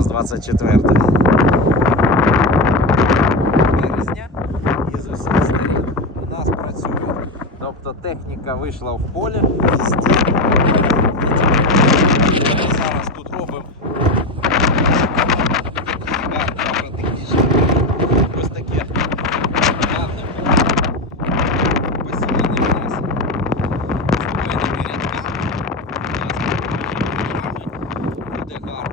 нас 24 березня і з усіх сторін у нас працює. Тобто техніка вийшла в поле везде. Ми зараз тут робимо такі гарні агротехнічні поле. Ось таке гарне поле. Посіяне у нас спокійними рядками. Буде гарно.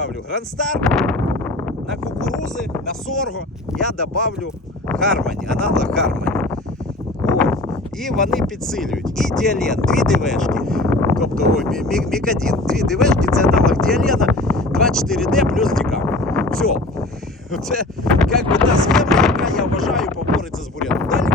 добавлю гранстар, на кукурузи, на сорго я добавлю гармоні, аналог гармоні. От. І вони підсилюють. І діален, дві ДВшки. Тобто ой, мі- мі- мікадін. Дві ДВшки це аналог діалена 24D плюс декам. Все. Це як би та схема, яка я вважаю побореться з бурятом. Далі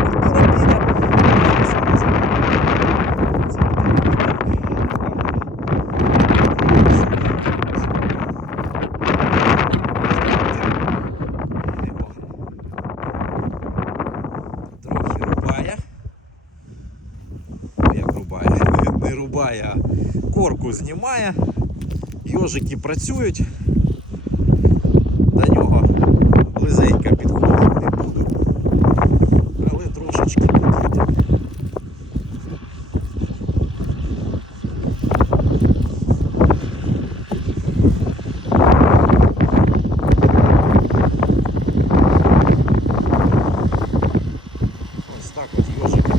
Не рубає, а корку знімає. Йожики працюють. До нього близенько підходити не буду. Але трошечки підійде. Ось так от йожики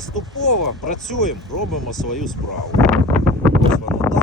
поступово працюємо, робимо свою справу. Ось воно